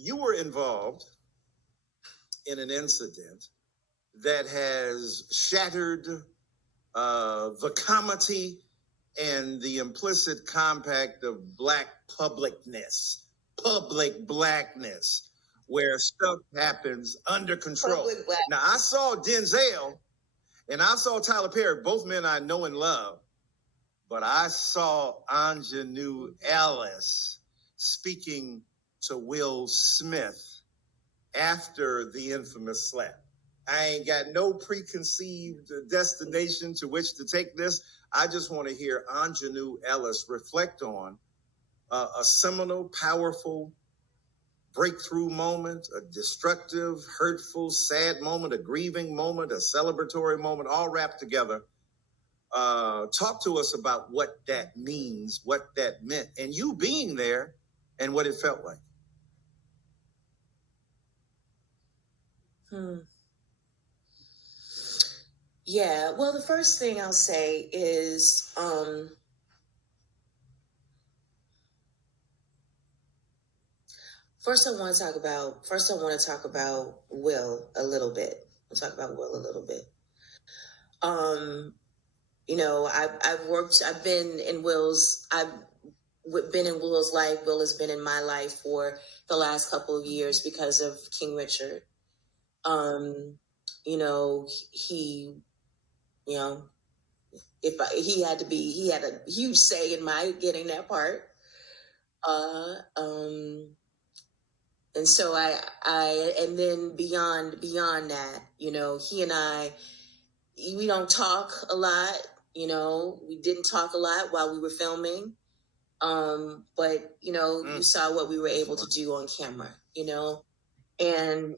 you were involved in an incident that has shattered the comity and the implicit compact of Black publicness, public Blackness, where stuff happens under control. Now, I saw Denzel and I saw Tyler Perry, both men I know and love, but I saw Aunjanue Ellis speaking to Will Smith after the infamous slap. I ain't got no preconceived destination to which to take this. I just want to hear Aunjanue Ellis reflect on a seminal, powerful breakthrough moment, a destructive, hurtful, sad moment, a grieving moment, a celebratory moment, all wrapped together. Talk to us about what that means, what that meant, and you being there and what it felt like. Yeah, well, the first thing I'll say is, First, I want to talk about Will a little bit. You know, I've been in Will's life. Will has been in my life for the last couple of years because of King Richard. You know, he had a huge say in my getting that part. And so and then beyond that, you know, he and I, we don't talk a lot, you know, we didn't talk a lot while we were filming. But, you know, you saw what we were able to do on camera, you know, and,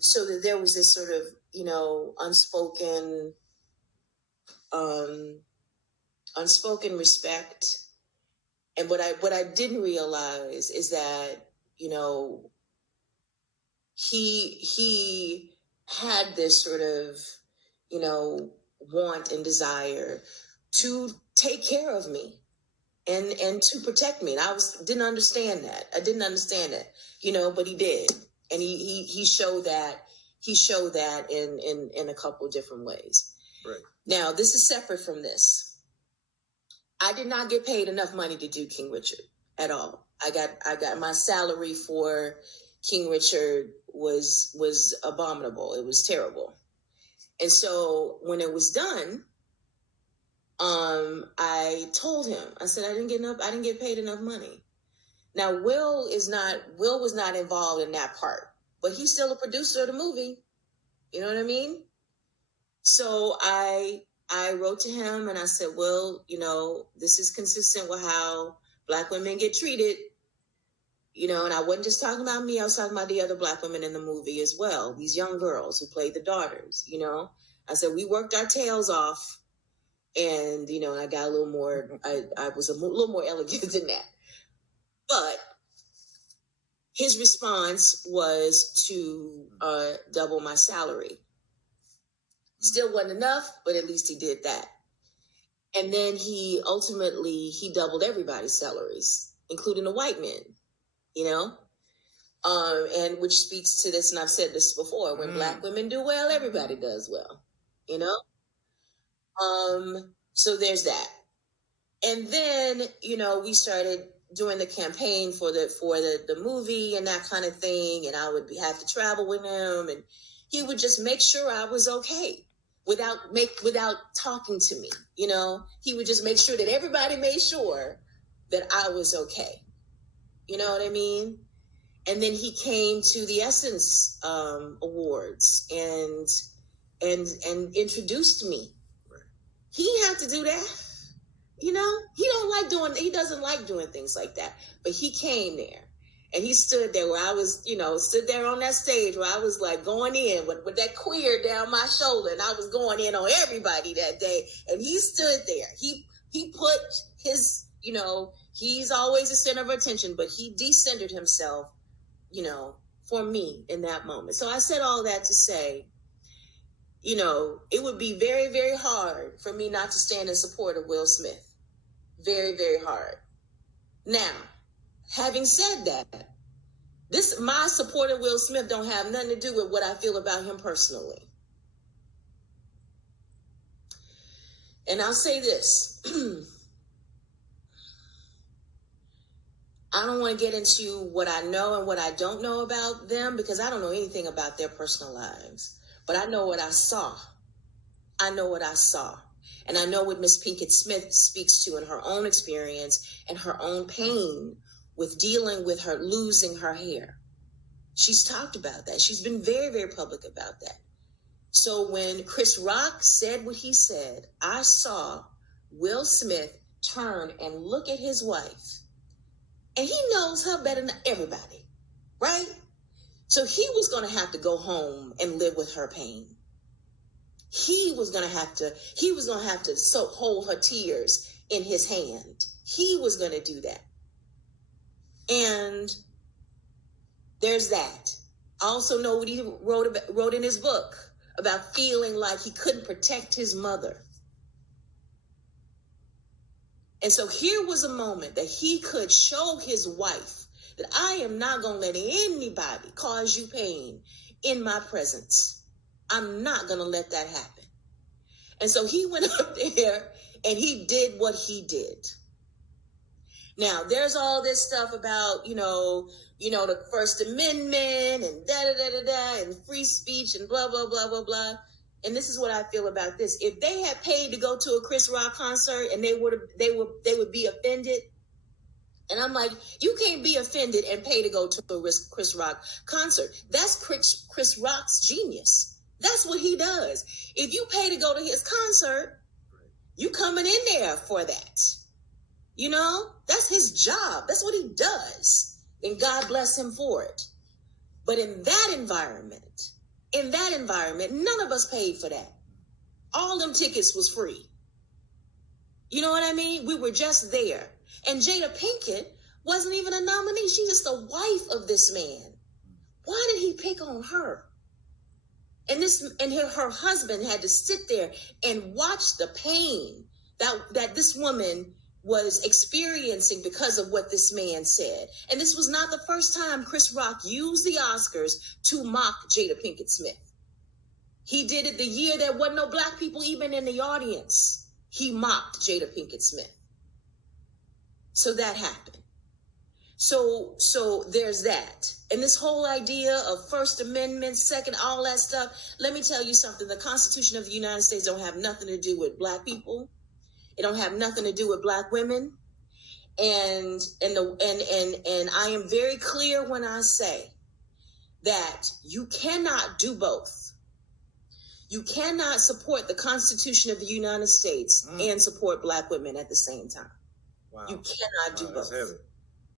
so that there was this sort of, you know, unspoken respect. And what I didn't realize is that, you know, he had this sort of, you know, want and desire to take care of me and to protect me. And I didn't understand that. You know, but he did. And he showed that in a couple of different ways. Right. Now, this is separate from this. I did not get paid enough money to do King Richard at all. I got my salary for King Richard was abominable. It was terrible. And so when it was done, I told him, I said, I didn't get paid enough money. Now, Will was not involved in that part, but he's still a producer of the movie. You know what I mean? So I wrote to him and I said, well, you know, this is consistent with how Black women get treated. You know, and I wasn't just talking about me. I was talking about the other Black women in the movie as well. These young girls who played the daughters, you know. I said, we worked our tails off. And, you know, I got a little more, I was a little more elegant than that. But his response was to double my salary. Still wasn't enough, but at least he did that. And then he doubled everybody's salaries, including the white men, you know? And which speaks to this, and I've said this before, when Black women do well, everybody does well, you know? So there's that. And then, you know, we started doing the campaign for the movie and that kind of thing. And I would have to travel with him, and he would just make sure I was okay without talking to me. You know, he would just make sure that everybody made sure that I was okay. You know what I mean? And then he came to the Essence Awards and introduced me. He had to do that. You know, he doesn't like doing things like that. But he came there and he stood there where I was, you know, stood there on that stage where I was like going in with that queer down my shoulder, and I was going in on everybody that day. And he stood there. He put his, you know, he's always the center of attention, but he decentered himself, you know, for me in that moment. So I said all that to say, you know, it would be very, very hard for me not to stand in support of Will Smith. Very, very hard. Now, having said that, My support of Will Smith don't have nothing to do with what I feel about him personally. And I'll say this. I don't want to get into what I know and what I don't know about them because I don't know anything about their personal lives. But I know what I saw. I know what I saw. And I know what Miss Pinkett Smith speaks to in her own experience and her own pain with dealing with her losing her hair. She's talked about that. She's been very, very public about that. So when Chris Rock said what he said, I saw Will Smith turn and look at his wife. And he knows her better than everybody, right? So he was going to have to go home and live with her pain. He was going to have to hold her tears in his hand. He was going to do that. And there's that. I also know what he wrote in his book about feeling like he couldn't protect his mother. And so here was a moment that he could show his wife that I am not going to let anybody cause you pain in my presence. I'm not going to let that happen. And so he went up there and he did what he did. Now, there's all this stuff about, the First Amendment and da-da-da-da-da and free speech and blah, blah, blah, blah, blah. And this is what I feel about this. If they had paid to go to a Chris Rock concert and they would be offended. And I'm like, you can't be offended and pay to go to a Chris Rock concert. That's Chris Rock's genius. That's what he does. If you pay to go to his concert, you coming in there for that. That's his job. That's what he does. And God bless him for it. But in that environment, none of us paid for that. All them tickets was free. You know what I mean? We were just there. And Jada Pinkett wasn't even a nominee. She's just the wife of this man. Why did he pick on her? And her husband had to sit there and watch the pain that this woman was experiencing because of what this man said. And this was not the first time Chris Rock used the Oscars to mock Jada Pinkett Smith. He did it the year there wasn't no black people even in the audience. He mocked Jada Pinkett Smith. So that happened. So there's that. And this whole idea of First Amendment, second, all that stuff. Let me tell you something. The Constitution of the United States don't have nothing to do with black people. It don't have nothing to do with black women. And I am very clear when I say that you cannot do both. You cannot support the Constitution of the United States and support black women at the same time. Wow. You cannot do both. That's heavy.